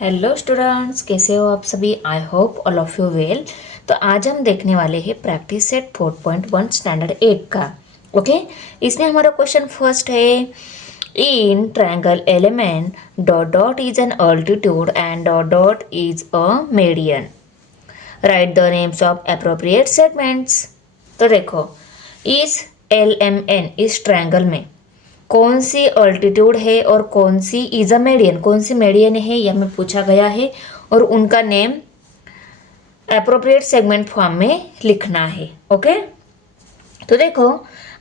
Hello students, कैसे हो आप सभी। I hope all of you well. तो आज हम देखने वाले हैं प्रैक्टिस सेट 4.1 स्टैंडर्ड 8 का। ओके, इसमें हमारा क्वेश्चन फर्स्ट है, in triangle element dot dot is an altitude and dot dot is a median, right the names of appropriate segments. तो देखो, इस LMN इस ट्रायंगल में कौन सी अल्टीट्यूड है और कौन सी इज अ मीडियन, कौन सी मीडियन है यह हमें पूछा गया है और उनका नेम एप्रोप्रिएट सेगमेंट फॉर्म में लिखना है। ओके, तो देखो,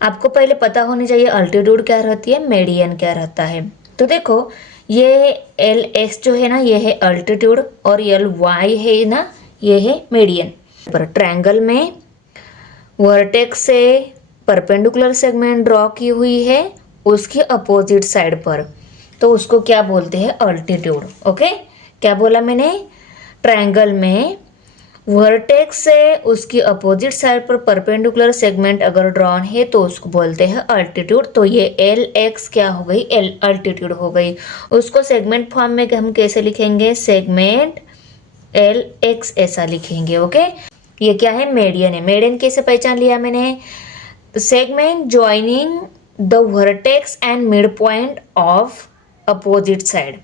आपको पहले पता होनी चाहिए अल्टीट्यूड क्या रहती है, मीडियन क्या रहता है। तो देखो, ये LX जो है ना, ये है अल्टीट्यूड और LY है ना, ये है मीडियन। पर ट्रायंगल में वर्टेक्स से परपेंडिकुलर सेगमेंट ड्रॉ की हुई है उसके अपोजिट साइड पर, तो उसको क्या बोलते हैं, अल्टीट्यूड। ओके, क्या बोला मैंने, ट्रायंगल में वर्टेक्स से उसकी अपोजिट साइड पर परपेंडिकुलर सेगमेंट अगर ड्रॉन है तो उसको बोलते हैं अल्टीट्यूड। तो ये LX क्या हो गई, अल्टीट्यूड हो गई। उसको सेगमेंट फॉर्म में हम कैसे लिखेंगे, सेगमेंट LX ऐसा लिखेंगे। ओके, ये क्या है, मीडियन है। मीडियन कैसे पहचान लिया मैंने, segment joining the vertex and mid point of opposite side.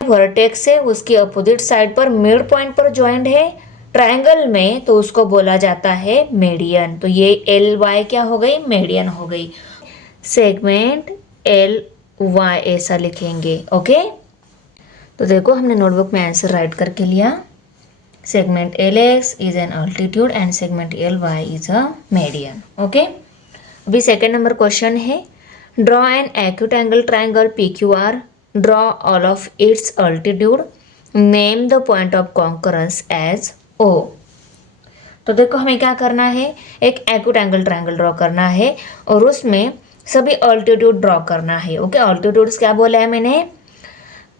Vertex से उसकी अपोजिट साइड पर मिड पॉइंट पर ज्वाइंट है ट्रायंगल में, तो उसको बोला जाता है मीडियन। तो ये LY क्या हो गई, मीडियन हो गई। सेगमेंट LY ऐसा लिखेंगे। ओके, तो देखो हमने नोटबुक में आंसर राइट करके लिया। Segment LX is an altitude and segment LY is a median. Okay, अभी सेकेंड नंबर क्वेश्चन है, draw an acute angle triangle PQR, draw all of its altitude, name the point of concurrence as O। तो देखो हमें क्या करना है, एक acute angle triangle draw करना है और उसमें सभी अल्टीट्यूड ड्रॉ करना है। ओके, अल्टीट्यूड्स क्या बोला है मैंने,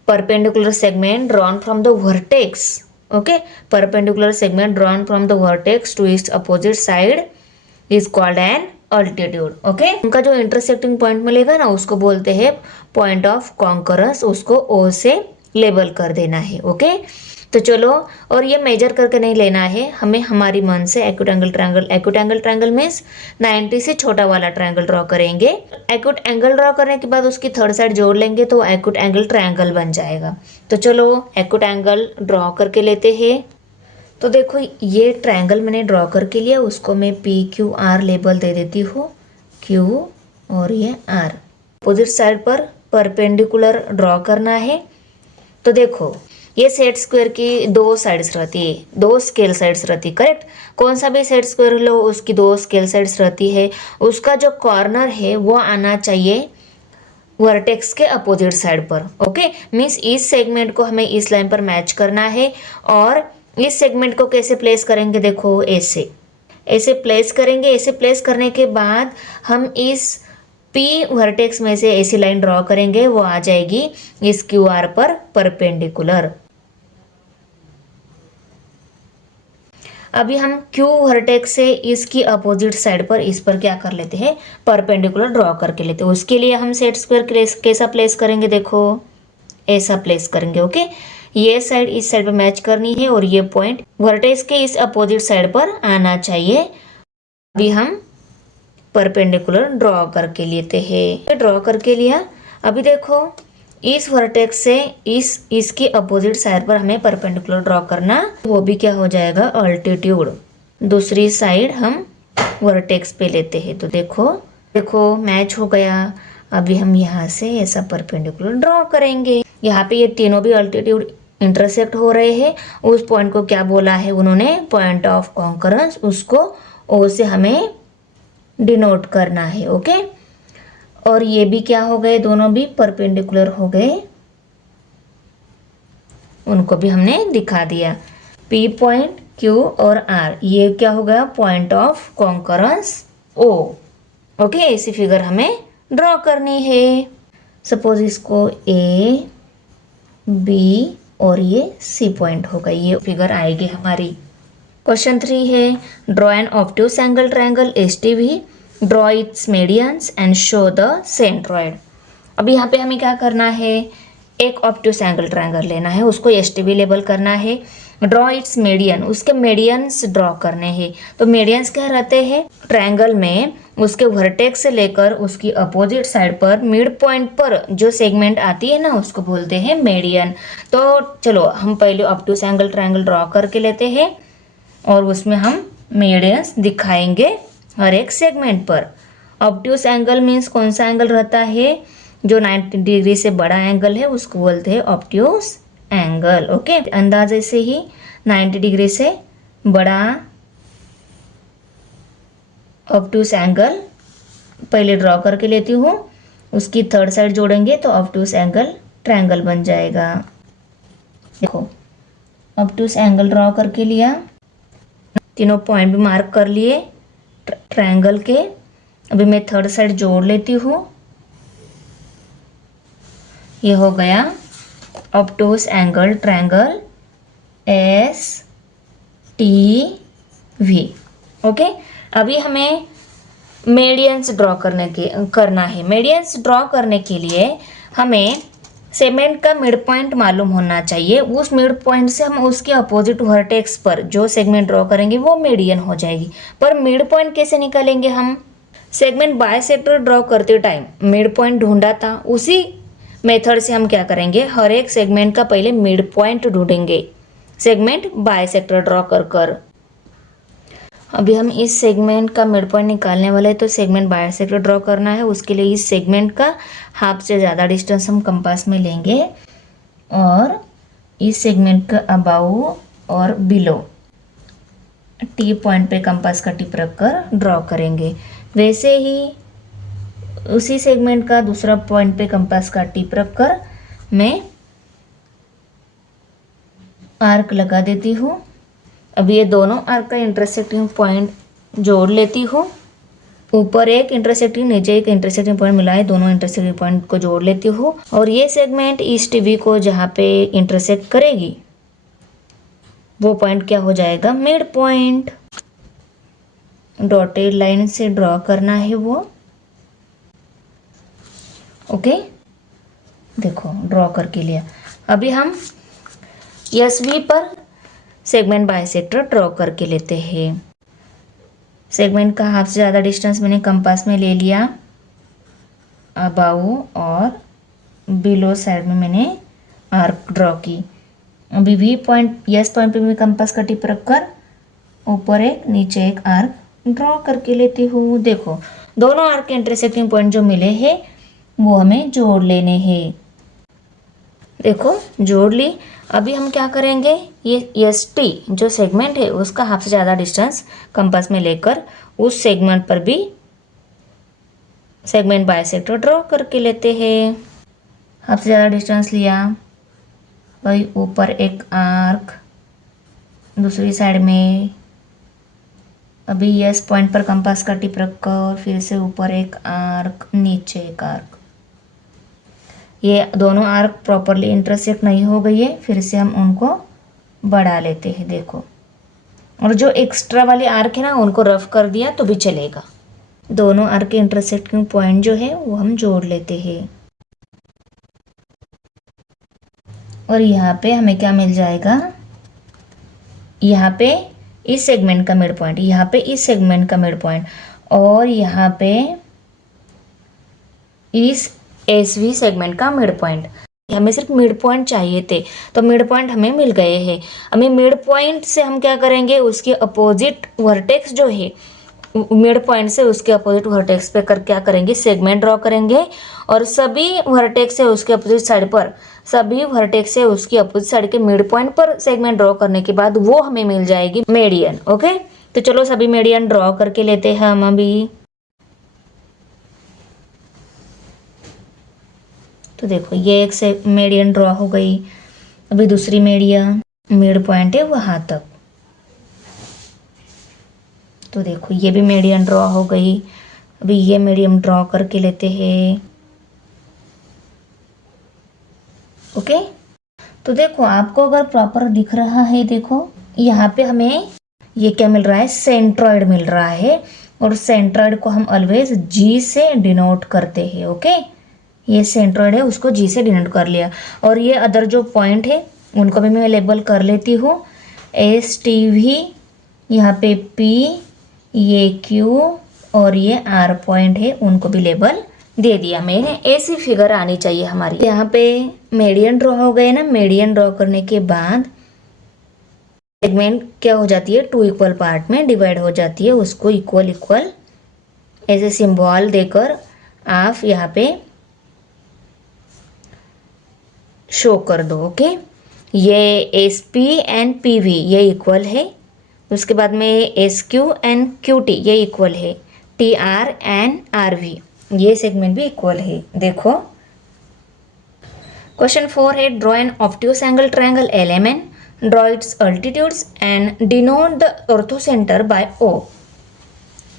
perpendicular segment drawn from the vertex. Okay, perpendicular segment drawn from the vertex to its opposite side is called an altitude. Okay, उनका जो इंटरसेक्टिंग पॉइंट मिलेगा ना उसको बोलते हैं पॉइंट ऑफ कॉन्करेंस, उसको O से लेबल कर देना है। ओके, तो चलो, और ये मेजर करके नहीं लेना है हमें, हमारी मन से एक्यूट एंगल ट्रायंगल मीन्स 90 से छोटा वाला ट्रायंगल ड्रॉ करेंगे। एक्यूट एंगल ड्रॉ करने के बाद उसकी थर्ड साइड जोड़ लेंगे तो एक्यूट एंगल ट्रायंगल बन जाएगा। तो चलो एक्यूट एंगल ड्रॉ करके लेते हैं। तो देखो, ये ट्रायंगल मैंने ड्रॉ करके लिया, उसको मैं PQR लेबल दे देती हूँ, Q और ये R। अपोजिट साइड पर परपेंडिकुलर ड्रॉ करना है। तो देखो, ये सेट स्क्वायर की दो साइड्स रहती है, दो स्केल साइड्स रहती है। करेक्ट, कौन सा भी सेट स्क्वायर लो उसकी दो स्केल साइड्स रहती है। उसका जो कॉर्नर है वो आना चाहिए वर्टेक्स के अपोजिट साइड पर। ओके, मीन्स इस सेगमेंट को हमें इस लाइन पर मैच करना है और इस सेगमेंट को कैसे प्लेस करेंगे, देखो ऐसे ऐसे प्लेस करेंगे। ऐसे प्लेस करने के बाद हम इस P वर्टेक्स में से ऐसी लाइन ड्रॉ करेंगे, वो आ जाएगी इस QR पर परपेंडिकुलर। अभी हम Q वर्टेक्स से इसकी अपोजिट साइड पर इस पर क्या कर लेते हैं, परपेंडिकुलर ड्रॉ करके लेते हैं। उसके लिए हम सेट स्क्वायर कैसा प्लेस करेंगे, देखो ऐसा प्लेस करेंगे। ओके, ये साइड इस साइड पर मैच करनी है और ये पॉइंट वर्टेक्स के इस अपोजिट साइड पर आना चाहिए। अभी हम परपेंडिकुलर ड्रॉ करके लेते हैं। ड्रॉ करके लिया। अभी देखो, इस वर्टेक्स से इसकी अपोजिट साइड पर हमें परपेंडिकुलर ड्रॉ करना, वो भी क्या हो जाएगा, अल्टीट्यूड। दूसरी साइड हम वर्टेक्स पे लेते हैं। तो देखो मैच हो गया। अभी हम यहाँ से ऐसा परपेंडिकुलर ड्रॉ करेंगे। यहाँ पे ये तीनों भी अल्टीट्यूड इंटरसेक्ट हो रहे हैं। उस पॉइंट को क्या बोला है उन्होंने, पॉइंट ऑफ कॉन्करेंस। उसको O से हमें डिनोट करना है। ओके, और ये भी क्या हो गए, दोनों भी परपेंडिकुलर हो गए, उनको भी हमने दिखा दिया। P पॉइंट, Q और R, ये क्या हो गया, point of concurrence O। Okay, ऐसी फिगर हमें ड्रॉ करनी है। सपोज इसको A, B और ये C पॉइंट होगा, ये फिगर आएगी हमारी। क्वेश्चन 3 है, draw N obtuse angle triangle STV, draw its medians and show the centroid. अब यहाँ पे हमें क्या करना है, एक ऑब्ट्यूस एंगल ट्रायंगल लेना है, उसको एसटीवी लेबल करना है। ड्रॉ इट्स मीडियन, उसके मीडियंस ड्रॉ करने हैं। तो मीडियंस क्या रहते हैं, ट्रायंगल में उसके वर्टेक्स से लेकर उसकी अपोजिट साइड पर मिड पॉइंट पर जो सेगमेंट आती है ना, उसको बोलते हैं मीडियन। तो चलो हम पहले ऑब्ट्यूस एंगल ट्रायंगल ड्रॉ करके लेते हैं और उसमें हम मीडियंस दिखाएंगे हर एक सेगमेंट पर। ऑब्ट्यूस एंगल मीन्स कौन सा एंगल रहता है, जो 90 डिग्री से बड़ा एंगल है उसको बोलते हैं ऑब्ट्यूस एंगल। ओके, अंदाजे से ही 90 डिग्री से बड़ा ऑब्ट्यूस एंगल पहले ड्रॉ करके लेती हूँ, उसकी थर्ड साइड जोड़ेंगे तो ऑब्ट्यूस एंगल ट्रायंगल बन जाएगा। देखो ऑब्ट्यूस एंगल ड्रॉ करके लिया, तीनों पॉइंट भी मार्क कर लिए ट्रायंगल के। अभी मैं थर्ड साइड जोड़ लेती हूँ, ये हो गया obtuse angle triangle S T V. Okay, अभी हमें मीडियंस ड्रॉ करना है। मीडियंस ड्रॉ करने के लिए हमें सेगमेंट का मिड पॉइंट मालूम होना चाहिए। उस मिड पॉइंट से हम उसके अपोजिट वर्टेक्स पर जो सेगमेंट ड्रॉ करेंगे वो मीडियन हो जाएगी। पर मिड पॉइंट कैसे निकालेंगे हम, सेगमेंट बायसेक्टर ड्रॉ करते टाइम मिड पॉइंट ढूंढा था, उसी मेथड से हम क्या करेंगे, हर एक सेगमेंट का पहले मिड पॉइंट ढूंढेंगे सेगमेंट बायसेक्टर ड्रॉ कर। अभी हम इस सेगमेंट का मिड पॉइंट निकालने वाले हैं, तो सेगमेंट बायसेक्टर ड्रॉ करना है। उसके लिए इस सेगमेंट का हाफ से ज़्यादा डिस्टेंस हम कंपास में लेंगे और इस सेगमेंट का अबाउ और बिलो टी पॉइंट पे कंपास का टिप रख कर ड्रॉ करेंगे। वैसे ही उसी सेगमेंट का दूसरा पॉइंट पे कंपास का टिप रख कर मैं आर्क लगा देती हूँ। अब ये दोनों आर्क का इंटरसेक्टिंग पॉइंट जोड़ लेती हूँ, ऊपर एक इंटरसेक्टिंग नीचे एक इंटरसेक्टिंग पॉइंट मिलाए, दोनों इंटरसेक्टिंग पॉइंट को जोड़ लेती हूँ। और ये सेगमेंट इस टीवी को जहाँ पे इंटरसेक्ट करेगी वो पॉइंट क्या हो जाएगा, मिड पॉइंट। डॉटेड लाइन से ड्रॉ करना है वो। ओके, देखो ड्रॉ करके लिया। अभी हम एसवी पर सेगमेंट बायसेक्टर ड्रॉ करके लेते हैं। सेगमेंट का हाफ से ज़्यादा डिस्टेंस मैंने कंपास में ले लिया, अबाउ और बिलो साइड में मैंने आर्क ड्रॉ की। अभी वी पॉइंट एस पॉइंट पे मैं कंपास का टिप रख कर ऊपर एक नीचे एक आर्क ड्रॉ करके लेती हूँ। देखो दोनों आर्क के इंटरसेक्टिंग पॉइंट जो मिले हैं वो हमें जोड़ लेने हैं। देखो जोड़ ली। अभी हम क्या करेंगे, ये एस टी जो सेगमेंट है उसका हाफ से ज़्यादा डिस्टेंस कंपास में लेकर उस सेगमेंट पर भी सेगमेंट बायसेक्टर ड्रॉ करके लेते हैं। हाफ से ज़्यादा डिस्टेंस लिया, वही ऊपर एक आर्क दूसरी साइड में। अभी एस पॉइंट पर कंपास का टिप रखकर फिर से ऊपर एक आर्क नीचे एक आर्क। ये दोनों आर्क प्रॉपरली इंटरसेक्ट नहीं हो गई है, फिर से हम उनको बढ़ा लेते हैं। देखो, और जो एक्स्ट्रा वाली आर्क है ना उनको रफ कर दिया तो भी चलेगा। दोनों आर्क के इंटरसेक्टिंग पॉइंट जो है वो हम जोड़ लेते हैं। और यहाँ पे हमें क्या मिल जाएगा, यहाँ पे इस सेगमेंट का मिड पॉइंट, यहाँ पे इस सेगमेंट का मिड पॉइंट और यहाँ पे इस एसवी सेगमेंट का मिड पॉइंट। हमें सिर्फ मिड पॉइंट चाहिए थे, तो मिड पॉइंट हमें मिल गए हैं। हमें मिड पॉइंट से हम क्या करेंगे, उसके अपोजिट वर्टेक्स जो है मिड पॉइंट से उसके अपोजिट वर्टेक्स पे कर क्या करेंगे, सेगमेंट ड्रॉ करेंगे। और सभी वर्टेक्स से उसके अपोजिट साइड पर, सभी वर्टेक्स से उसकी अपोजिट साइड के मिड पॉइंट पर सेगमेंट ड्रॉ करने के बाद वो हमें मिल जाएगी मीडियन। ओके, तो चलो सभी मीडियन ड्रॉ करके लेते हैं हम अभी। तो देखो ये एक से मीडियन ड्रॉ हो गई। अभी दूसरी मीडियन मिड पॉइंट है वहां तक, तो देखो ये भी मीडियन ड्रॉ हो गई। अभी ये मीडियम ड्रॉ करके लेते हैं। ओके, तो देखो आपको अगर प्रॉपर दिख रहा है, देखो यहाँ पे हमें ये क्या मिल रहा है, सेंट्रॉइड मिल रहा है। और सेंट्रॉइड को हम ऑलवेज जी से डिनोट करते हैं। ओके, ये सेंट्रॉइड है उसको जी से डिनोट कर लिया। और ये अदर जो पॉइंट है उनको भी मैं लेबल कर लेती हूँ, एस टी वी, यहाँ पे पी, ये क्यू और ये आर पॉइंट है उनको भी लेबल दे दिया मैंने। ऐसी फिगर आनी चाहिए हमारी। यहाँ पे मीडियन ड्रॉ हो गए ना, मीडियन ड्रॉ करने के बाद सेगमेंट क्या हो जाती है, 2 इक्वल पार्ट में डिवाइड हो जाती है, उसको इक्वल इक्वल ऐसे सिंबल देकर आप यहाँ पे शो कर दो। ओके, ये S P and P V ये इक्वल है, उसके बाद में S Q and Q T ये इक्वल है, T R and R V ये सेगमेंट भी इक्वल है। देखो क्वेश्चन 4 है, draw an obtuse angle triangle LMN, draw its altitudes and denote the orthocentre by O।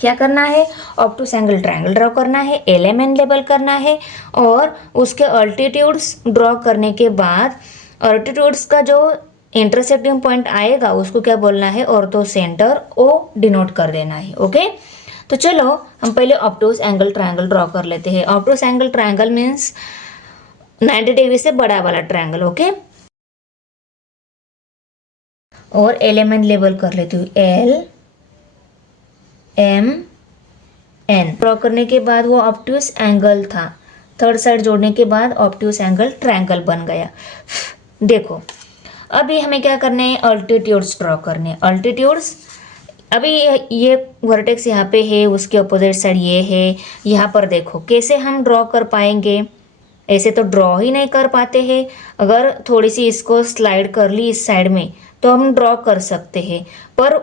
क्या करना है, ऑब्ट्यूस एंगल ट्रायंगल ड्रॉ करना है, LMN लेबल करना है और उसके अल्टीट्यूड्स ड्रॉ करने के बाद अल्टीट्यूड्स का जो इंटरसेक्टिंग पॉइंट आएगा उसको क्या बोलना है, ऑर्थो सेंटर O डिनोट कर देना है। ओके, तो चलो हम पहले ऑब्ट्यूस एंगल ट्रायंगल ड्रॉ कर लेते हैं। Obtuse angle triangle means 90 degree से बड़ा वाला ट्रायंगल। ओके, और LMN लेबल कर लेती हूँ, LMN ड्रॉ करने के बाद वो ऑब्ट्यूस एंगल था, थर्ड साइड जोड़ने के बाद ऑब्ट्यूस एंगल ट्रायंगल बन गया। देखो अभी हमें क्या करने हैं, अल्टीट्यूड्स ड्रॉ करने। अल्टीट्यूड्स अभी ये वर्टेक्स यहाँ पे है, उसके अपोजिट साइड ये है। यहाँ पर देखो कैसे हम ड्रॉ कर पाएंगे, ऐसे तो ड्रॉ ही नहीं कर पाते हैं। अगर थोड़ी सी इसको स्लाइड कर ली इस साइड में तो हम ड्रॉ कर सकते हैं, पर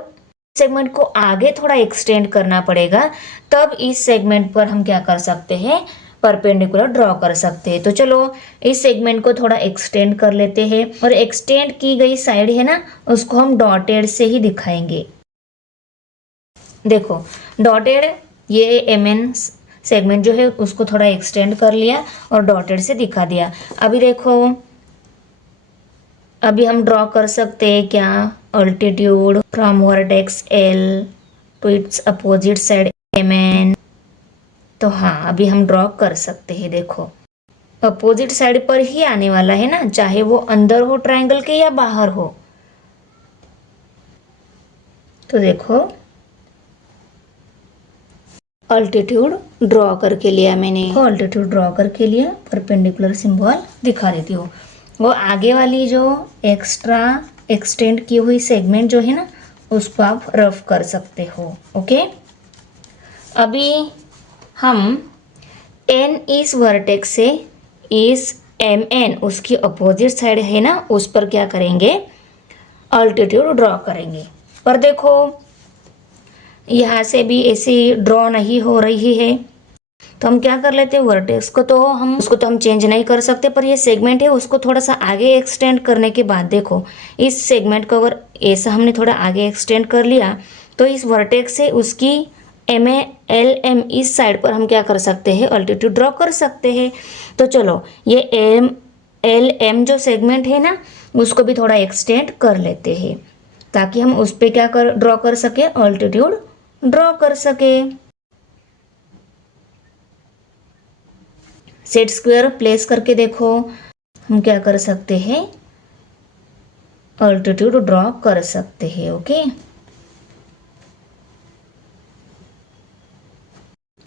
सेगमेंट को आगे थोड़ा एक्सटेंड करना पड़ेगा, तब इस सेगमेंट पर हम क्या कर सकते हैं, परपेंडिकुलर ड्रॉ कर सकते हैं। तो चलो इस सेगमेंट को थोड़ा एक्सटेंड कर लेते हैं और एक्सटेंड की गई साइड है ना उसको हम डॉटेड से ही दिखाएंगे। देखो डॉटेड, ये MN सेगमेंट जो है उसको थोड़ा एक्सटेंड कर लिया और डॉटेड से दिखा दिया। अभी देखो अभी हम ड्रॉ कर सकते हैं क्या, altitude from vertex L to its opposite side MN। तो हाँ अभी हम ड्रॉ कर सकते हैं। देखो अपोजिट साइड पर ही आने वाला है ना, चाहे वो अंदर हो ट्रायंगल के या बाहर हो। तो देखो अल्टीट्यूड ड्रॉ करके लिया मैंने, अल्टीट्यूड ड्रॉ करके लिया, परपेंडिकुलर सिंबल दिखा देती हूँ। वो आगे वाली जो एक्स्ट्रा एक्सटेंड की हुई सेगमेंट जो है ना उसको आप रफ कर सकते हो। ओके, अभी हम N इस वर्टेक्स से इस MN उसकी अपोजिट साइड है ना उस पर क्या करेंगे, अल्टीट्यूड ड्रॉ करेंगे। पर देखो यहाँ से भी ऐसी ड्रॉ नहीं हो रही है, तो हम क्या कर लेते हैं, वर्टेक्स को तो हम उसको तो हम चेंज नहीं कर सकते, पर ये सेगमेंट है उसको थोड़ा सा आगे एक्सटेंड करने के बाद देखो इस सेगमेंट को अगर ऐसा हमने थोड़ा आगे एक्सटेंड कर लिया तो इस वर्टेक्स से उसकी LM इस साइड पर हम क्या कर सकते हैं, अल्टीट्यूड ड्रॉ कर सकते हैं। तो चलो ये LM जो सेगमेंट है ना उसको भी थोड़ा एक्सटेंड कर लेते हैं ताकि हम उस पर क्या ड्रॉ कर सके, अल्टीट्यूड ड्रॉ कर सके। सेट स्क्वायर प्लेस करके देखो हम क्या कर सकते हैं, अल्टीट्यूड ड्रॉ कर सकते हैं। ओके,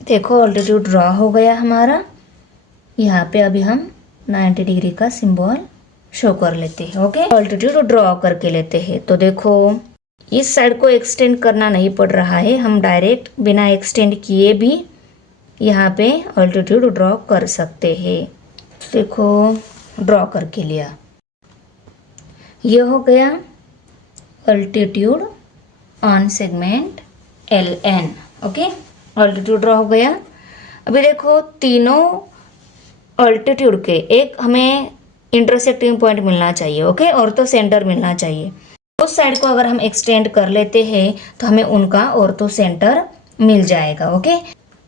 देखो अल्टीट्यूड ड्रॉ हो गया हमारा। यहाँ पे अभी हम 90 डिग्री का सिंबल शो कर लेते हैं। ओके, अल्टीट्यूड ड्रॉ करके लेते हैं। तो देखो इस साइड को एक्सटेंड करना नहीं पड़ रहा है, हम डायरेक्ट बिना एक्सटेंड किए भी यहाँ पे अल्टीट्यूड ड्रॉ कर सकते हैं। देखो ड्रॉ करके लिया, ये हो गया altitude on segment LN। Okay, altitude draw हो गया। अभी देखो तीनों अल्टीट्यूड के एक हमें इंटरसेक्टिंग पॉइंट मिलना चाहिए। ओके, और तो सेंटर मिलना चाहिए। उस साइड को अगर हम एक्सटेंड कर लेते हैं तो हमें उनका ऑर्थो सेंटर मिल जाएगा। ओके,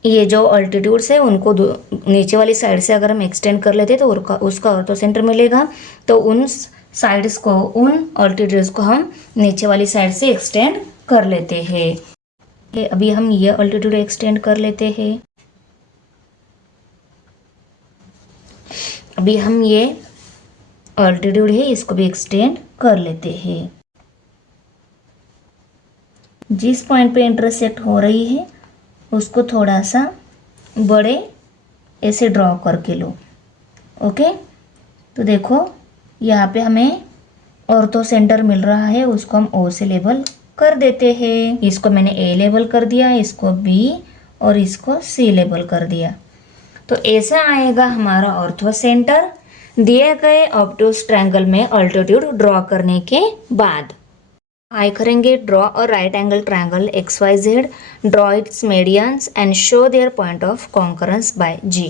ये जो अल्टीट्यूड्स है उनको नीचे वाली साइड से अगर हम एक्सटेंड कर लेते हैं तो उसका ऑर्थो सेंटर मिलेगा। तो उन साइड्स को, उन अल्टीट्यूड्स को हम नीचे वाली साइड से एक्सटेंड कर लेते हैं। अभी हम ये अल्टीट्यूड एक्सटेंड कर लेते हैं। अभी हम ये ऑल्टीट्यूड है इसको भी एक्सटेंड कर लेते हैं। जिस पॉइंट पे इंटरसेक्ट हो रही है उसको थोड़ा सा बड़े ऐसे ड्रॉ करके लो। ओके, तो देखो यहाँ पे हमें ऑर्थो सेंटर मिल रहा है, उसको हम ओ से लेबल कर देते हैं। इसको मैंने ए लेबल कर दिया, इसको बी और इसको सी लेबल कर दिया। तो ऐसा आएगा हमारा ऑर्थो सेंटर दिए गए ऑब्टूस ट्रायंगल में ऑल्टीट्यूड ड्रॉ करने के बाद। आई करेंगे ड्रॉ और right angle triangle X Y Z, draw its medians and show their point of concurrence by G.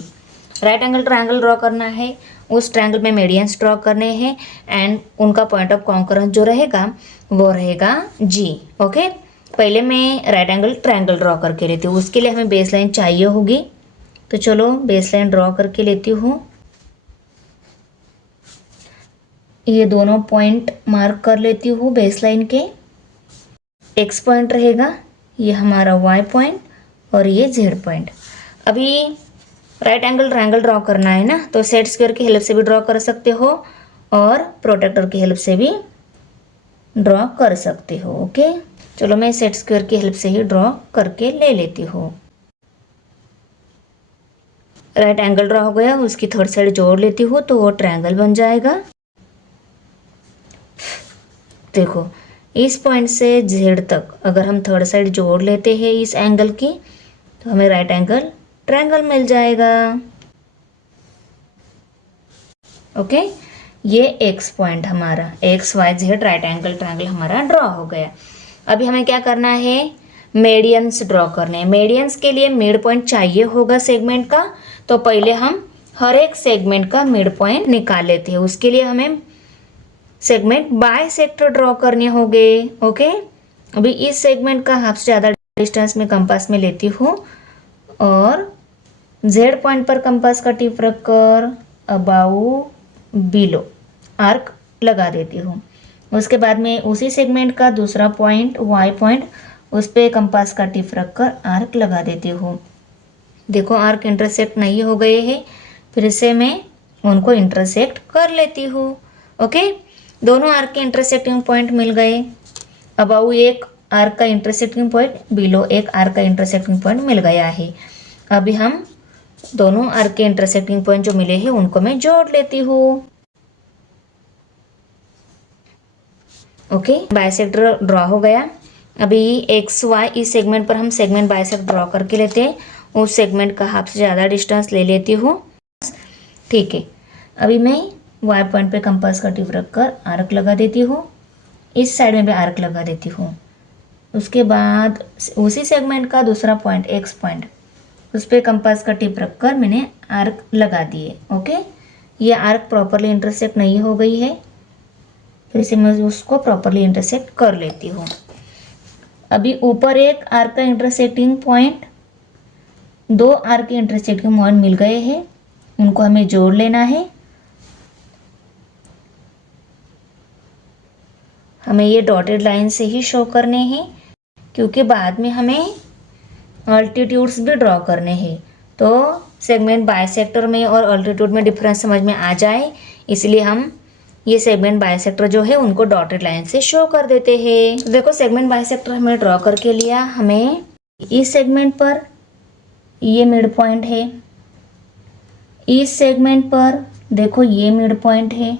Right angle triangle draw करना है, उस ट्रायंगल में मीडियंस ड्रॉ करने हैं एंड उनका पॉइंट ऑफ कॉन्करेंस जो रहेगा वो रहेगा जी। ओके, पहले मैं राइट एंगल ट्रायंगल ड्रॉ करके लेती हूँ, उसके लिए हमें बेस लाइन चाहिए होगी। तो चलो बेस लाइन ड्रॉ करके लेती हूँ। ये दोनों पॉइंट मार्क कर लेती हूँ बेस लाइन के। एक्स पॉइंट रहेगा, ये हमारा वाई पॉइंट और ये जेड पॉइंट। अभी राइट एंगल ट्रायंगल ड्रॉ करना है ना, तो सेट स्क्वायर की हेल्प से भी ड्रॉ कर सकते हो और प्रोटेक्टर की हेल्प से भी ड्रॉ कर सकते हो। ओके, चलो मैं सेट स्क्वायर की हेल्प से ही ड्रॉ करके ले लेती हूँ। राइट एंगल ड्रॉ हो गया, उसकी थर्ड साइड जोड़ लेती हूँ तो वो ट्रायंगल बन जाएगा। देखो इस पॉइंट से जेड तक अगर हम थर्ड साइड जोड़ लेते हैं इस एंगल की तो हमें राइट एंगल ट्रायंगल मिल जाएगा। ओके, ये एक्स पॉइंट हमारा X Y Z right angle triangle हमारा ड्रॉ हो गया। अभी हमें क्या करना है, मेडियंस ड्रॉ करने हैं। मेडियंस के लिए मिड पॉइंट चाहिए होगा सेगमेंट का, तो पहले हम हर एक सेगमेंट का मिड पॉइंट निकाल लेते हैं। उसके लिए हमें सेगमेंट बाइसेक्टर ड्रॉ करने होंगे। ओके, अभी इस सेगमेंट का हाफ से ज़्यादा डिस्टेंस में कंपास में लेती हूँ और जेड पॉइंट पर कंपास का टिप रखकर अबाउ बिलो आर्क लगा देती हूँ। उसके बाद में उसी सेगमेंट का दूसरा पॉइंट वाई पॉइंट, उस पर कंपास का टिप रखकर आर्क लगा देती हूँ। देखो आर्क इंटरसेक्ट नहीं हो गए हैं, फिर से मैं उनको इंटरसेक्ट कर लेती हूँ। ओके, दोनों आर्क के इंटरसेक्टिंग पॉइंट मिल गए। अबाउ एक आर्क का इंटरसेक्टिंग पॉइंट, बिलो एक आर्क का इंटरसेक्टिंग पॉइंट मिल गया है। अभी हम दोनों आर्क के इंटरसेक्टिंग पॉइंट जो मिले हैं उनको मैं जोड़ लेती हूँ। ओके, बाइसेक्टर ड्रॉ हो गया। अभी एक्स वाई इस सेगमेंट पर हम सेगमेंट बाइसेक्ट ड्रॉ करके लेते हैं। उस सेगमेंट का हाफ से ज़्यादा डिस्टेंस ले लेती हूँ। ठीक है, अभी मैं वाई पॉइंट पे कंपास का टिप रखकर आर्क लगा देती हूँ। इस साइड में भी आर्क लगा देती हूँ। उसके बाद उसी सेगमेंट का दूसरा पॉइंट एक्स पॉइंट, उस पर कंपास का टिप रखकर मैंने आर्क लगा दिए। ओके, ये आर्क प्रॉपरली इंटरसेक्ट नहीं हो गई है, फिर से मैं उसको प्रॉपरली इंटरसेक्ट कर लेती हूँ। अभी ऊपर एक आर्क का इंटरसेक्टिंग पॉइंट, दो आर्क के इंटरसेक्टिंग पॉइंट मिल गए हैं, उनको हमें जोड़ लेना है। हमें ये डॉटेड लाइन से ही शो करने हैं क्योंकि बाद में हमें ऑल्टीट्यूड्स भी ड्रॉ करने हैं, तो सेगमेंट बाइसेक्टर में और ऑल्टीट्यूड में डिफरेंस समझ में आ जाए, इसलिए हम ये सेगमेंट बाइसेक्टर जो है उनको डॉटेड लाइन से शो कर देते हैं। देखो सेगमेंट बाइसेक्टर हमने ड्रॉ करके लिया। हमें इस सेगमेंट पर ये मिड पॉइंट है, इस सेगमेंट पर देखो ये मिड पॉइंट है।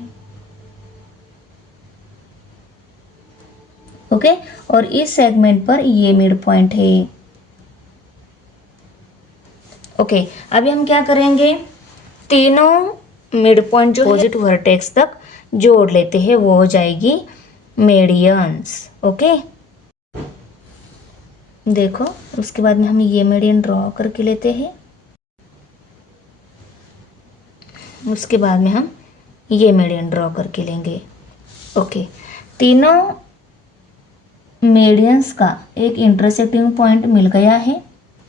ओके, और इस सेगमेंट पर ये मिड पॉइंट है। ओके, अभी हम क्या करेंगे, तीनों मिड पॉइंट जो अपोजिट वर्टेक्स तक जोड़ लेते हैं, वो हो जाएगी मेडियंस। ओके, देखो उसके बाद में हम ये मेडियन ड्रॉ करके लेते हैं। उसके बाद में हम ये मेडियन ड्रॉ करके लेंगे। ओके, तीनों मेडियंस का एक इंटरसेक्टिंग पॉइंट मिल गया है,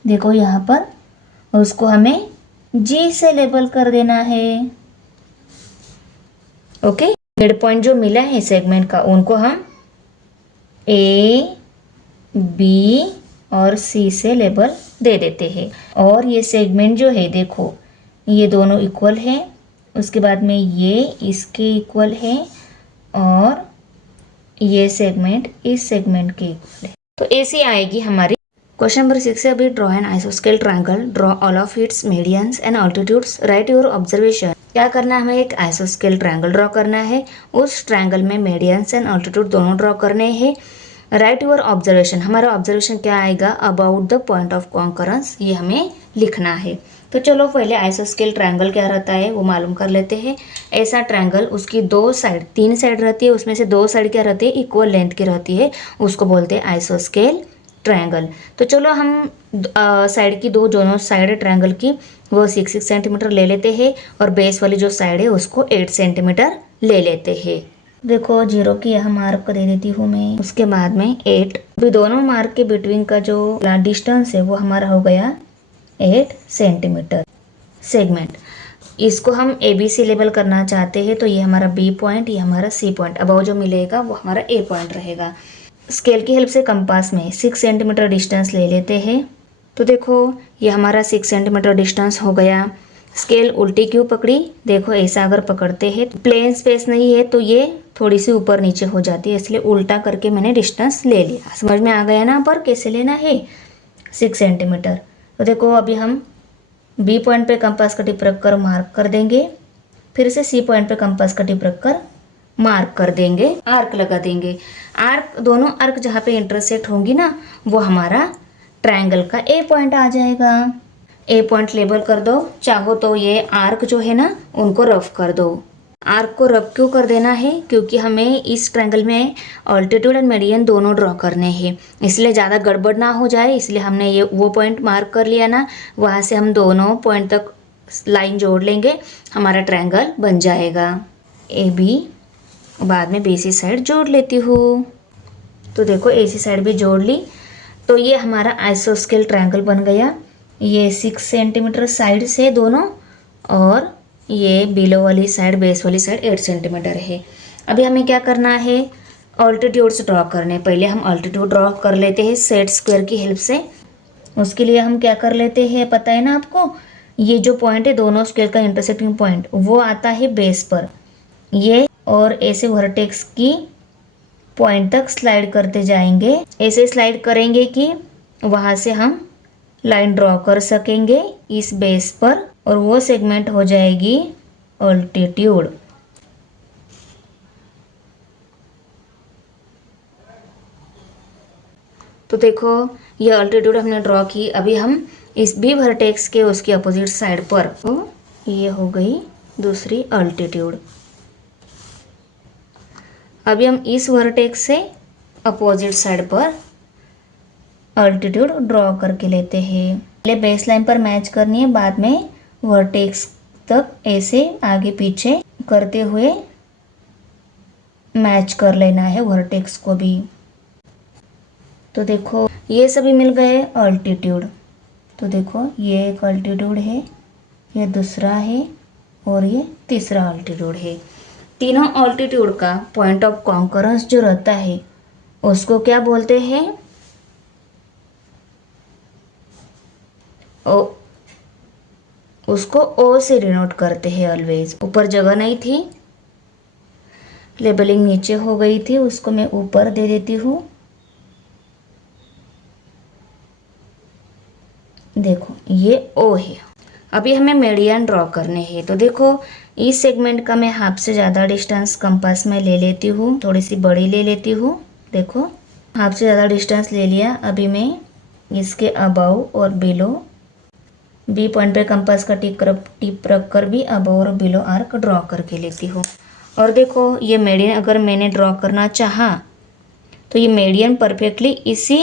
देखो यहाँ पर, उसको हमें जी से लेबल कर देना है। ओके, मिड पॉइंट जो मिला है सेगमेंट का उनको हम ए बी और सी से लेबल दे देते हैं। और ये सेगमेंट जो है देखो ये दोनों इक्वल है, उसके बाद में ये इसके इक्वल है और ये सेगमेंट इस सेगमेंट के इक्वल है, तो ऐसी आएगी हमारी। क्वेश्चन नंबर 6 है, अभी ड्रॉ एन आइसोस्केल triangle, draw all of its medians and altitudes, write your observation. क्या करना है, हमें एक आइसोस्केल ट्रायंगल ड्रॉ करना है, उस ट्रायंगल में मीडियंस एंड ऑल्टीट्यूड दोनों ड्रॉ करने हैं। राइट योर ऑब्जर्वेशन, हमारा ऑब्जर्वेशन क्या आएगा, about the point of concurrence, ये हमें लिखना है। तो चलो पहले आइसोस्केल ट्रायंगल क्या रहता है वो मालूम कर लेते हैं। ऐसा ट्रायंगल, उसकी दो साइड, तीन साइड रहती है, उसमें से दो साइड क्या रहती है, इक्वल लेंथ की रहती है, उसको बोलते हैं आइसोस्केल ट्रायंगल। तो चलो हम साइड की दोनों साइड ट्रायंगल की वो 6 सेंटीमीटर ले लेते हैं और बेस वाली जो साइड है उसको 8 सेंटीमीटर ले लेते हैं। देखो 0 की यहाँ मार्क दे देती हूँ मैं, उसके बाद में 8। अभी दोनों मार्क के बिटवीन का जो डिस्टेंस है वो हमारा हो गया 8 सेंटीमीटर। सेगमेंट, इसको हम ABC लेबल करना चाहते हैं, तो ये हमारा B पॉइंट, ये हमारा C पॉइंट, अब जो मिलेगा वो हमारा A पॉइंट रहेगा। स्केल की हेल्प से कंपास में 6 सेंटीमीटर डिस्टेंस ले लेते हैं। तो देखो ये हमारा 6 सेंटीमीटर डिस्टेंस हो गया। स्केल उल्टी क्यों पकड़ी, देखो ऐसा अगर पकड़ते हैं प्लेन स्पेस नहीं है तो ये थोड़ी सी ऊपर नीचे हो जाती है, इसलिए उल्टा करके मैंने डिस्टेंस ले लिया। समझ में आ गया ना, पर कैसे लेना है, 6 सेंटीमीटर। तो देखो अभी हम B पॉइंट पे कंपास का टिप रख कर मार्क कर देंगे, फिर से C पॉइंट पे कंपास का टिप रख कर मार्क कर देंगे, आर्क लगा देंगे। आर्क, दोनों आर्क जहाँ पे इंटरसेक्ट होंगी ना वो हमारा ट्रायंगल का A पॉइंट आ जाएगा। A पॉइंट लेबल कर दो, चाहो तो ये आर्क जो है ना उनको रफ कर दो। आर्क को रफ क्यों कर देना है, क्योंकि हमें इस ट्रायंगल में ऑल्टीट्यूड एंड मीडियन दोनों ड्रॉ करने हैं, इसलिए ज़्यादा गड़बड़ ना हो जाए, इसलिए हमने ये वो पॉइंट मार्क कर लिया ना, वहाँ से हम दोनों पॉइंट तक लाइन जोड़ लेंगे, हमारा ट्रायंगल बन जाएगा। AB, बाद में BC साइड जोड़ लेती हूँ। तो देखो AC साइड भी जोड़ ली, तो ये हमारा आइसोस्केल ट्रायंगल बन गया। ये 6 सेंटीमीटर साइड से दोनों, और ये बिलो वाली साइड, बेस वाली साइड 8 सेंटीमीटर है। अभी हमें क्या करना है, ऑल्टीट्यूड्स ड्रॉ करने। पहले हम ऑल्टीट्यूड ड्रॉ कर लेते हैं सेट स्क्वायर की हेल्प से। उसके लिए हम क्या कर लेते हैं पता है ना आपको, ये जो पॉइंट है दोनों स्क्वायर का इंटरसेक्टिंग पॉइंट वो आता है बेस पर, ये और ऐसे वर्टेक्स की पॉइंट तक स्लाइड करते जाएंगे। ऐसे स्लाइड करेंगे कि वहाँ से हम लाइन ड्रॉ कर सकेंगे इस बेस पर, और वो सेगमेंट हो जाएगी ऑल्टीट्यूड। तो देखो ये ऑल्टीट्यूड हमने ड्रॉ की। अभी हम इस B वर्टेक्स के उसके अपोजिट साइड पर, तो ये हो गई दूसरी ऑल्टीट्यूड। अभी हम इस वर्टेक्स से अपोजिट साइड पर ऑल्टीट्यूड ड्रॉ करके लेते हैं। पहले बेस लाइन पर मैच करनी है, बाद में वर्टेक्स तक ऐसे आगे पीछे करते हुए मैच कर लेना है वर्टेक्स को भी। तो देखो ये सभी मिल गए ऑल्टीट्यूड। तो देखो ये एक ऑल्टीट्यूड है, ये दूसरा है और ये तीसरा ऑल्टीट्यूड है। तीनों ऑल्टीट्यूड का पॉइंट ऑफ कॉन्करेंस जो रहता है उसको क्या बोलते हैं, उसको O से डिनोट करते हैं ऑलवेज। ऊपर जगह नहीं थी, लेबलिंग नीचे हो गई थी, उसको मैं ऊपर दे देती हूँ। देखो ये O है। अभी हमें मीडियन ड्रॉ करने हैं। तो देखो इस सेगमेंट का मैं हाफ से ज़्यादा डिस्टेंस कंपास में ले लेती हूँ, थोड़ी सी बड़ी ले लेती हूँ। देखो हाफ से ज़्यादा डिस्टेंस ले लिया। अभी मैं इसके अबाव और बिलो B पॉइंट पे कंपास का टिप रख कर भी अबाव और बिलो आर्क ड्रॉ करके लेती हूँ। और देखो ये मीडियन अगर मैंने ड्रॉ करना चाहा तो ये मीडियन परफेक्टली इसी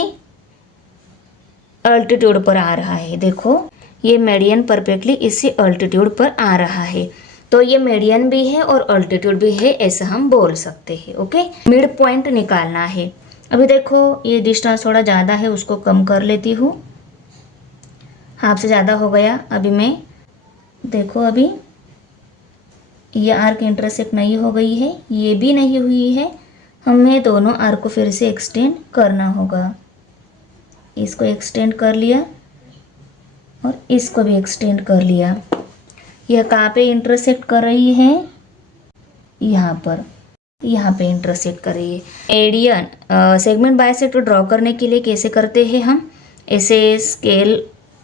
अल्टीट्यूड पर आ रहा है। देखो ये मीडियन परफेक्टली इसी अल्टीट्यूड पर आ रहा है, तो ये मीडियन भी है और अल्टीट्यूड भी है, ऐसा हम बोल सकते हैं। ओके, मिड पॉइंट निकालना है। अभी देखो ये डिस्टेंस थोड़ा ज़्यादा है, उसको कम कर लेती हूँ, हाफ से ज़्यादा हो गया। अभी मैं देखो अभी ये आर्क इंटरसेक्ट नहीं हो गई है, ये भी नहीं हुई है, हमें दोनों आर्क को फिर से एक्सटेंड करना होगा। इसको एक्सटेंड कर लिया और इसको भी एक्सटेंड कर लिया। यह कहाँ पे इंटरसेक्ट कर रही है, यहाँ पर, यहाँ पे इंटरसेक्ट कर रही है। मीडियन सेगमेंट बाइसेक्टर ड्रॉ करने के लिए कैसे करते हैं हम, ऐसे स्केल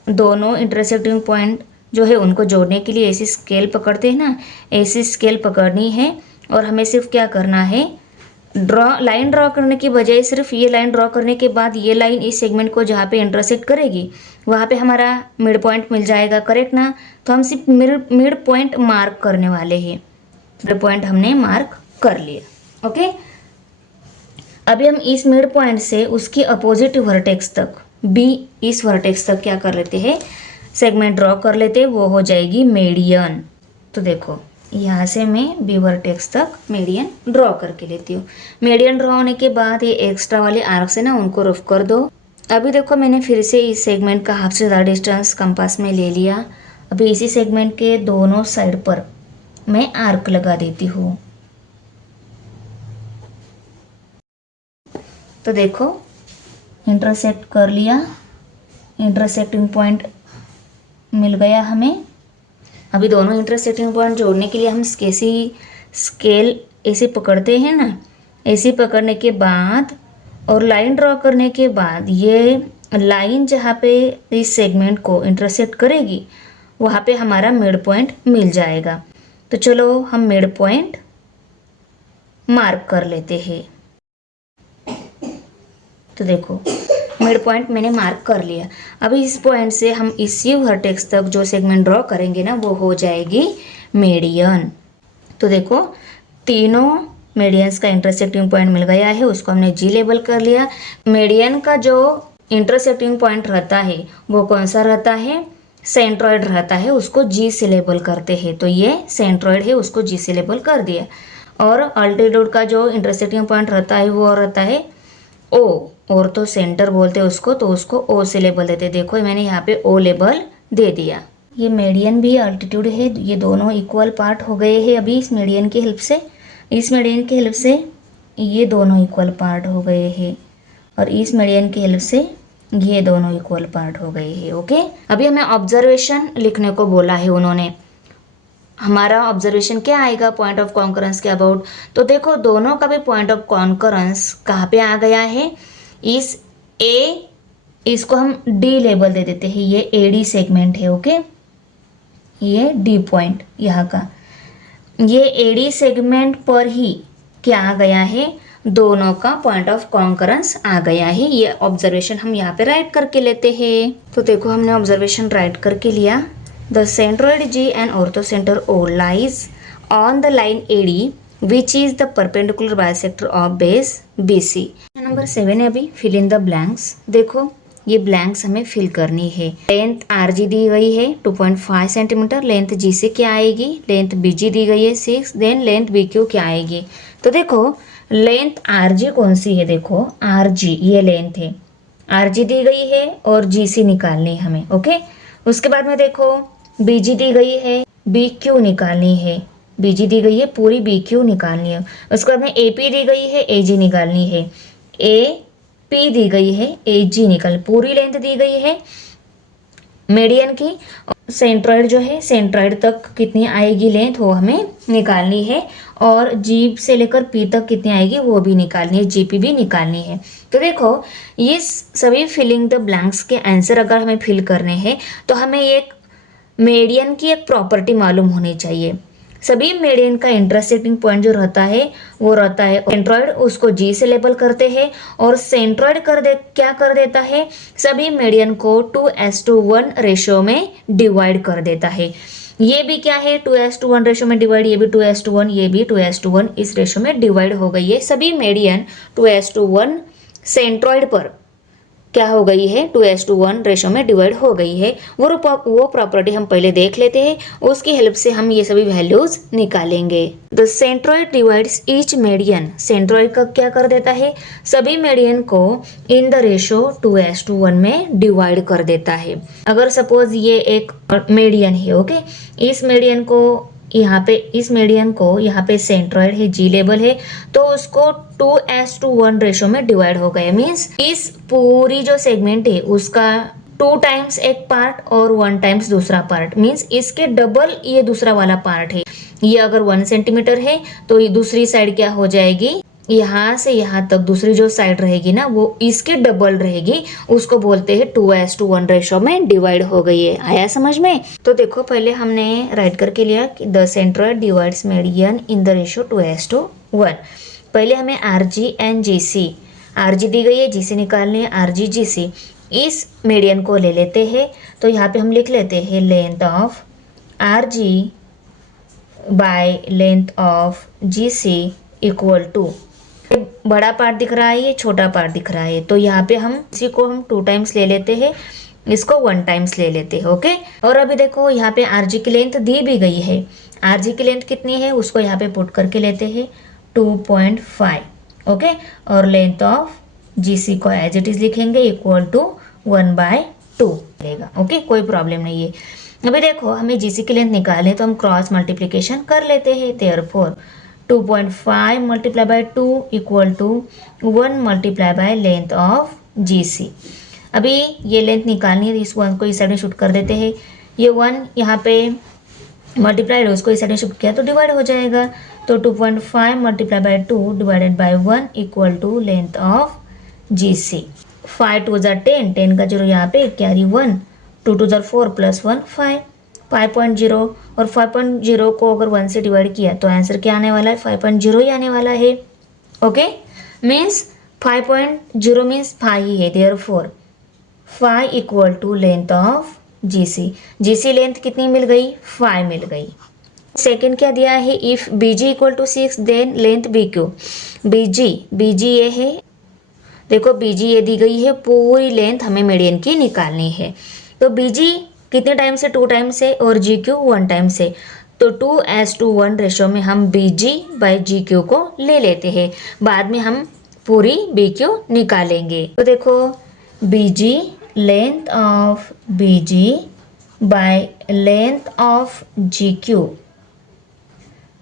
दोनों इंटरसेक्टिंग पॉइंट जो है उनको जोड़ने के लिए ऐसी स्केल पकड़ते हैं ना, ऐसी स्केल पकड़नी है और हमें सिर्फ क्या करना है, लाइन ड्रॉ करने की बजाय सिर्फ ये लाइन ड्रॉ करने के बाद ये लाइन इस सेगमेंट को जहाँ पे इंटरसेक्ट करेगी वहाँ पे हमारा मिड पॉइंट मिल जाएगा, करेक्ट ना। तो हम सिर्फ मिड पॉइंट मार्क करने वाले हैं, मिड पॉइंट हमने मार्क कर लिया। ओके, अभी हम इस मिड पॉइंट से उसकी अपोजिट वर्टेक्स तक बी, इस वर्टेक्स तक क्या कर लेते हैं, सेगमेंट ड्रॉ कर लेते हैं, वो हो जाएगी मीडियन। तो देखो यहाँ से मैं बी वर्टेक्स तक मीडियन ड्रॉ करके लेती हूँ। मीडियन ड्रॉ होने के बाद ये एक्स्ट्रा वाले आर्क से ना उनको रफ कर दो। अभी देखो मैंने फिर से इस सेगमेंट का हाफ से ज़्यादा डिस्टेंस कंपास में ले लिया। अभी इसी सेगमेंट के दोनों साइड पर मैं आर्क लगा देती हूँ। तो देखो इंटरसेक्ट कर लिया, इंटरसेक्टिंग पॉइंट मिल गया हमें। अभी दोनों इंटरसेक्टिंग पॉइंट जोड़ने के लिए हम कैसी स्केल ऐसे पकड़ते हैं ना, ऐसे पकड़ने के बाद और लाइन ड्रॉ करने के बाद ये लाइन जहाँ पे इस सेगमेंट को इंटरसेक्ट करेगी वहाँ पे हमारा मिड पॉइंट मिल जाएगा। तो चलो हम मिड पॉइंट मार्क कर लेते हैं। तो देखो मिड पॉइंट मैंने मार्क कर लिया। अभी इस पॉइंट से हम इसी वर्टेक्स तक जो सेगमेंट ड्रॉ करेंगे ना वो हो जाएगी मीडियन। तो देखो तीनों मीडियंस का इंटरसेक्टिंग पॉइंट मिल गया है, उसको हमने जी लेबल कर लिया। मीडियन का जो इंटरसेक्टिंग पॉइंट रहता है वो कौन सा रहता है, सेंट्रॉइड रहता है, उसको जी से लेबल करते हैं। तो ये सेंट्रॉइड है, उसको जी से लेबल कर दिया। और अल्टीट्यूड का जो इंटरसेक्टिंग पॉइंट रहता है वो रहता है ओ, और तो सेंटर बोलते हैं उसको, तो उसको ओ से लेबल देते। देखो मैंने यहाँ पे ओ लेबल दे दिया। ये मीडियन भी अल्टीट्यूड है, ये दोनों इक्वल पार्ट हो गए हैं अभी इस मीडियन की हेल्प से। इस मीडियन की हेल्प से ये दोनों इक्वल पार्ट हो गए हैं और इस मीडियन की हेल्प से ये दोनों इक्वल पार्ट हो गए हैं। ओके, अभी हमें ऑब्जर्वेशन लिखने को बोला है उन्होंने। हमारा ऑब्जर्वेशन क्या आएगा पॉइंट ऑफ कॉन्करेंस के अबाउट। तो देखो दोनों का भी पॉइंट ऑफ कॉन्करेंस कहाँ पे आ गया है, इस ए, इसको हम डी लेबल दे देते हैं, ये ए डी सेगमेंट है। ओके, ये डी पॉइंट यहाँ का, ये ए डी सेगमेंट पर ही क्या आ गया है, दोनों का पॉइंट ऑफ कॉन्करेंस आ गया है। ये ऑब्जर्वेशन हम यहाँ पे राइट करके लेते हैं। तो देखो हमने ऑब्जर्वेशन राइट करके लिया। The centroid G and orthocenter O lies on the line AD which is the perpendicular bisector of base BC. Number 7 है अभी fill in the blanks। देखो ये ब्लैंक्स हमें फिल करनी है। लेंथ RG दी गई है 2.5 सेंटीमीटर, लेंथ G से क्या आएगी, लेंथ BG दी गई है 6, देन लेंथ BQ क्या आएगी। तो देखो लेंथ RG कौन सी है, देखो RG ये लेंथ है, RG दी गई है और GC निकालनी है हमें। ओके, उसके बाद में देखो BG दी गई है, BQ निकालनी है, BG दी गई है पूरी, BQ निकालनी है। उसके बाद में AP दी गई है, AG निकालनी है, AP दी गई है, AG निकाल, पूरी लेंथ दी गई है मीडियन की। सेंट्रॉइड जो है, सेंट्रॉइड तक कितनी आएगी लेंथ वो हमें निकालनी है, और G से लेकर P तक कितनी आएगी वो भी निकालनी है, GP भी निकालनी है। तो देखो ये सभी फिलिंग द ब्लैंक्स के आंसर अगर हमें फिल करने हैं तो हमें एक मीडियन की एक प्रॉपर्टी मालूम होनी चाहिए। सभी मीडियन का इंटरसेक्टिंग पॉइंट जो रहता है वो रहता है सेंट्रॉइड, उसको जी से लेबल करते हैं, और सेंट्रॉइड क्या कर देता है, सभी मीडियन को 2:1 रेशियो में डिवाइड कर देता है। ये भी क्या है 2:1 रेशियो में डिवाइड, ये भी 2:1, ये भी 2:1 इस रेशियो में डिवाइड हो गई है। सभी मीडियन 2:1 सेंट्रॉइड पर क्या हो गई है, 2:1 रेशो में डिवाइड हो गई है। वो प्रॉपर्टी हम पहले देख लेते हैं, उसकी हेल्प से हम ये सभी वैल्यूज निकालेंगे। The centroid divides each median, centroid का क्या कर देता है, सभी मीडियन को इन द रेशो 2:1 में डिवाइड कर देता है। अगर सपोज ये एक मीडियन है, ओके, इस मीडियन को यहाँ पे, इस मीडियन को यहाँ पे सेंट्रॉइड है, जी लेबल है, तो उसको 2:1 रेशो में डिवाइड हो गया। मीन्स इस पूरी जो सेगमेंट है उसका 2 टाइम्स एक पार्ट और 1 टाइम्स दूसरा पार्ट, मीन्स इसके डबल ये दूसरा वाला पार्ट है। ये अगर 1 सेंटीमीटर है तो ये दूसरी साइड क्या हो जाएगी, यहाँ से यहाँ तक दूसरी जो साइड रहेगी ना वो इसके डबल रहेगी, उसको बोलते हैं 2:1 रेशो में डिवाइड हो गई है। आया समझ में? तो देखो पहले हमने राइट करके लिया कि the centroid divides median in the ratio 2:1। पहले हमें RG एंड GC, RG दी गई है, GC निकालनी है, RG GC, इस मीडियन को ले लेते हैं। तो यहाँ पे हम लिख लेते हैं length of RG by length of GC equal to, बड़ा पार्ट दिख रहा है, ये छोटा पार्ट दिख रहा है, तो यहाँ पे हम इसी को हम 2 टाइम्स ले लेते हैं, इसको 1 टाइम्स ले लेते हैं। ओके, और अभी देखो यहाँ पे RG की लेंथ दी भी गई है, RG की लेंथ कितनी है उसको यहाँ पे पुट करके लेते हैं 2.5। ओके, और लेंथ ऑफ GC को एज इट इज लिखेंगे इक्वल टू 1/2 लेगा। ओके, कोई प्रॉब्लम नहीं है। अभी देखो हमें GC की लेंथ निकाले तो हम क्रॉस मल्टीप्लीकेशन कर लेते हैं। Therefore 2.5 multiply by 2 equal to 1 multiply by length of GC। अभी ये लेंथ निकालनी है, इस 1 को इस साइड में शिफ्ट कर देते हैं। ये 1 यहाँ पे मल्टीप्लाइड, उसको इस साइड में शिफ्ट किया तो डिवाइड हो जाएगा। तो 2.5 multiply by 2 divided by 1 equal to length of GC। 5 2 10, 10 का 0 यहाँ पे कैरी 1, 2 2 4 प्लस 1 5.0, और 5.0 को अगर 1 से डिवाइड किया तो आंसर क्या आने वाला है, 5.0 ही आने वाला है। ओके, मीन्स 5.0 मीन्स 5 ही है। Therefore 5 equal to length of GC। GC length कितनी मिल गई, 5 मिल गई। सेकंड क्या दिया है, if BG equal to 6 then length BQ। BG ये है, देखो BG ये दी गई है, पूरी लेंथ हमें मीडियन की निकालनी है। तो BG कितने टाइम से, 2 टाइम से, और GQ 1 टाइम से। तो 2:1 रेशो में हम BG बाय GQ को ले लेते हैं, बाद में हम पूरी BQ निकालेंगे। तो देखो BG, length of BG by length of GQ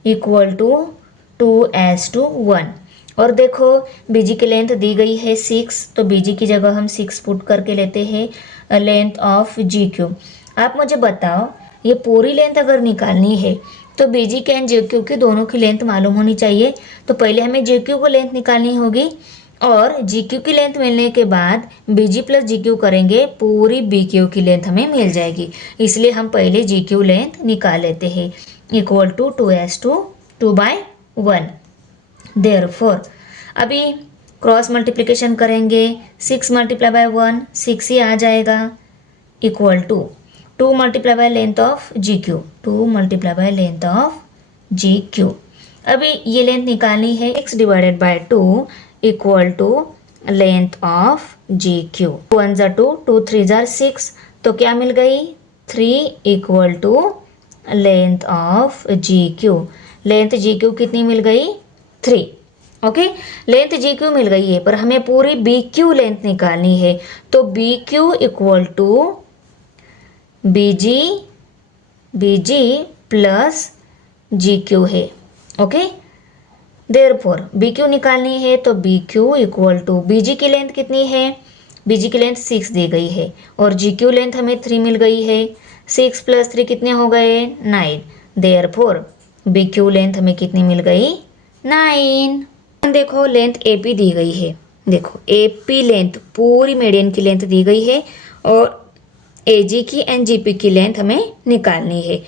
equal to 2:1। और देखो BG की लेंथ दी गई है 6, तो BG की जगह हम 6 पुट करके लेते हैं लेंथ ऑफ GQ। आप मुझे बताओ ये पूरी लेंथ अगर निकालनी है तो BG के एंड GQ की दोनों की लेंथ मालूम होनी चाहिए। तो पहले हमें GQ को लेंथ निकालनी होगी, और GQ की लेंथ मिलने के बाद BG प्लस GQ करेंगे, पूरी BQ की लेंथ हमें मिल जाएगी। इसलिए हम पहले GQ लेंथ निकाल लेते हैं इक्वल टू 2:1। देयरफॉर अभी क्रॉस मल्टीप्लिकेशन करेंगे, 6 मल्टीप्लाई बाय 1 6 ही आ जाएगा, equal to 2 multiply by length of GQ, 2 multiply by length of GQ। अभी ये लेंथ निकालनी है, 6 divided by 2 equal to length of GQ। 1 × 2, 2 3 × 6, तो क्या मिल गई, 3 equal to length of GQ। Length GQ कितनी मिल गई, 3। ओके, लेंथ GQ मिल गई है, पर हमें पूरी BQ लेंथ निकालनी है। तो BQ equal to BG plus GQ है। ओके, देयरफॉर BQ निकालनी है, तो BQ इक्वल टू, BG की लेंथ कितनी है, BG की लेंथ 6 दी गई है, और GQ लेंथ हमें 3 मिल गई है। 6 प्लस 3 कितने हो गए, 9। देयरफॉर BQ लेंथ हमें कितनी मिल गई, 9। देखो लेंथ AP दी गई है, देखो AP लेंथ पूरी मीडियन की लेंथ दी गई है, और AG की एंड GP की लेंथ हमें निकालनी है।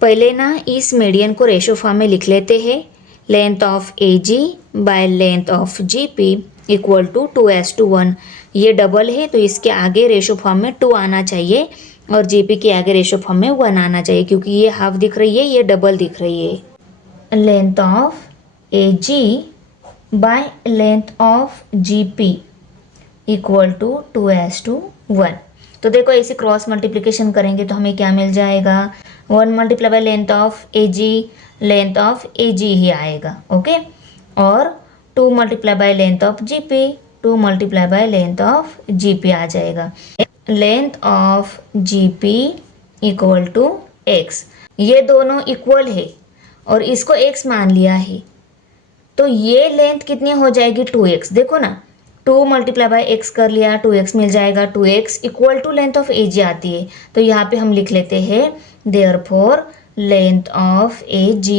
पहले ना इस मीडियन को रेशो फॉर्म में लिख लेते हैं, length of AG by length of GP equal to 2:1। ये डबल है तो इसके आगे रेशो फॉर्म में 2 आना चाहिए, और GP के आगे रेशो फॉर्म में 1 आना चाहिए, क्योंकि ये हाफ दिख रही है, ये डबल दिख रही है। Length of AG by length of GP equal to 2:1। तो देखो ऐसे क्रॉस मल्टीप्लिकेशन करेंगे तो हमें क्या मिल जाएगा, 1 multiply by length of AG ही आएगा। ओके, और 2 multiply by length of GP, 2 multiply by length of GP आ जाएगा। Length of GP equal to X। ये दोनों इक्वल है और इसको X मान लिया है, तो ये लेंथ कितनी हो जाएगी, 2x। देखो ना 2 मल्टीप्लाई बाय एक्स कर लिया, 2x मिल जाएगा, 2x equal to length of AG आती है, तो यहाँ पे हम लिख लेते हैं therefore length of AG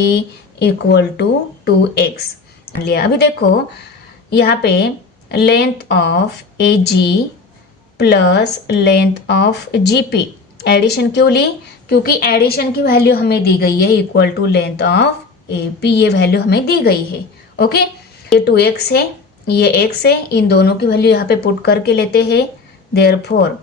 equal to 2x लिया। अभी देखो यहाँ पे length of AG plus length of GP addition क्यों ली, क्योंकि एडिशन की वैल्यू हमें दी गई है equal to length of AP, ये वैल्यू हमें दी गई है। ओके, ये 2x है, ये x है, इन दोनों की वैल्यू यहाँ पे पुट करके लेते हैं। Therefore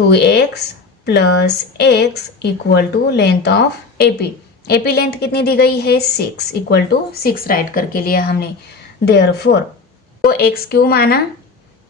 2x plus x equal to length of AP length कितनी दी गई है 6 इक्वल टू 6 राइट करके लिया हमने। देयरफॉर तो x क्यों माना,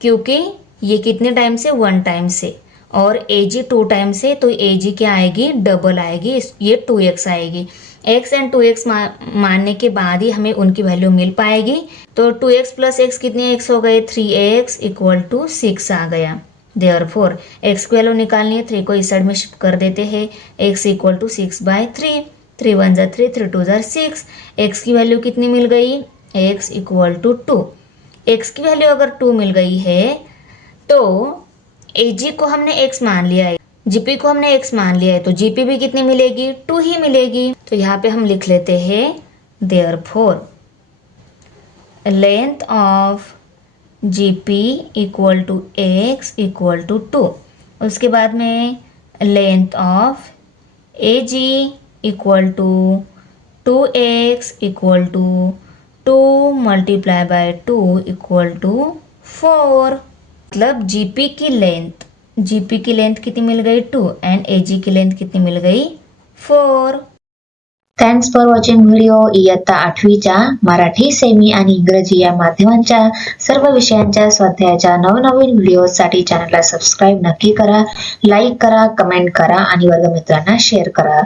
क्योंकि ये कितने टाइम से 1 टाइम से, और AG 2 टाइम से, तो AG क्या आएगी डबल आएगी, ये 2x आएगी। x एंड 2x मानने के बाद ही हमें उनकी वैल्यू मिल पाएगी। तो 2x प्लस x कितने x हो गए 3x इक्वल टू 6 आ गया। देयरफॉर x की वैल्यू निकालनी है, 3 को इस साइड में शिफ्ट कर देते हैं, x इक्वल टू 6/3, 3 1 जा 3, 3 2 जा 6, x की वैल्यू कितनी मिल गई x इक्वल टू 2। x की वैल्यू अगर 2 मिल गई है तो AG को हमने x मान लिया है, GP को हमने x मान लिया है, तो GP भी कितनी मिलेगी 2 ही मिलेगी। तो यहाँ पे हम लिख लेते हैं therefore length of GP equal to x equal to 2। उसके बाद में length of AG equal to 2x equal to 2 multiply by 2 equal to 4। मतलब GP की लेंथ कितनी मिल गई 2 एंड AG की लेंथ कितनी मिल गई 4। Thanks for watching video. इयत्ता 8वीच्या मराठी, सेमी आणि इंग्रजी या माध्यमांच्या सर्व विषयांच्या स्वाध्यायाच्या नवनवीन व्हिडिओसाठी चॅनलला सबस्क्राईब नक्की करा, लाईक करा, कमेंट करा आणि वर्गमित्रांना शेअर करा।